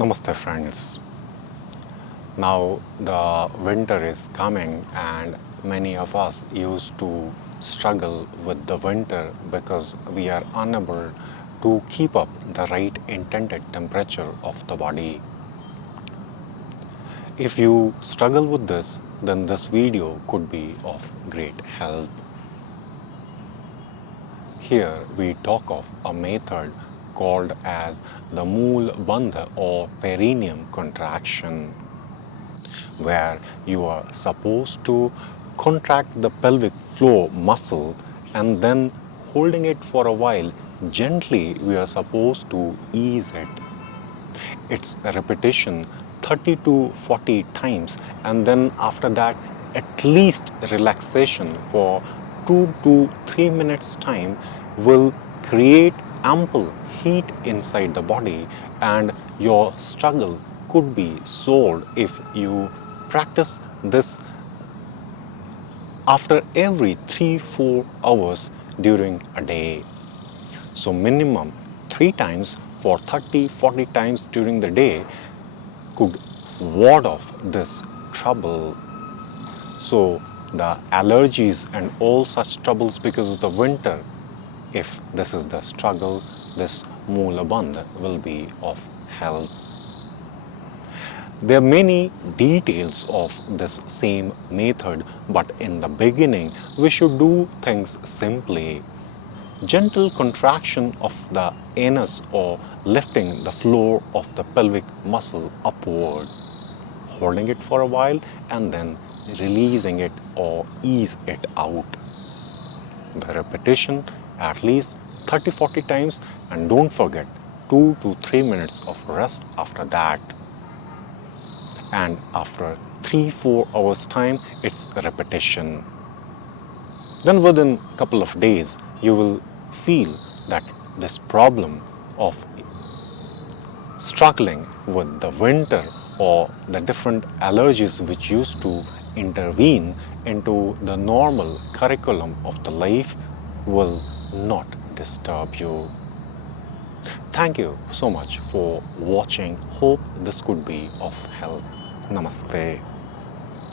Namaste friends. Now the winter is coming and many of us used to struggle with the winter because we are unable to keep up the right intended temperature of the body. If you struggle with this, then this video could be of great help. Here we talk of a method called as the Moolbandha or perineum contraction, where you are supposed to contract the pelvic floor muscle and then holding it for a while, gently we are supposed to ease it. It's a repetition 30 to 40 times, and then after that at least relaxation for 2 to 3 minutes time will create ample heat inside the body, and your struggle could be solved if you practice this after every 3-4 hours during a day. So minimum 3 times for 30-40 times during the day could ward off this trouble. So the allergies and all such troubles because of the winter, if this is the struggle, this Moolbandha will be of help. There are many details of this same method, but in the beginning we should do things simply. Gentle contraction of the anus or lifting the floor of the pelvic muscle upward, holding it for a while and then releasing it or ease it out. The repetition at least 30-40 times, and don't forget 2 to 3 minutes of rest after that. And after 3-4 hours time, it's a repetition. Then within a couple of days, you will feel that this problem of struggling with the winter or the different allergies which used to intervene into the normal curriculum of the life will not disturb you. Thank you so much for watching. Hope this could be of help. Namaste.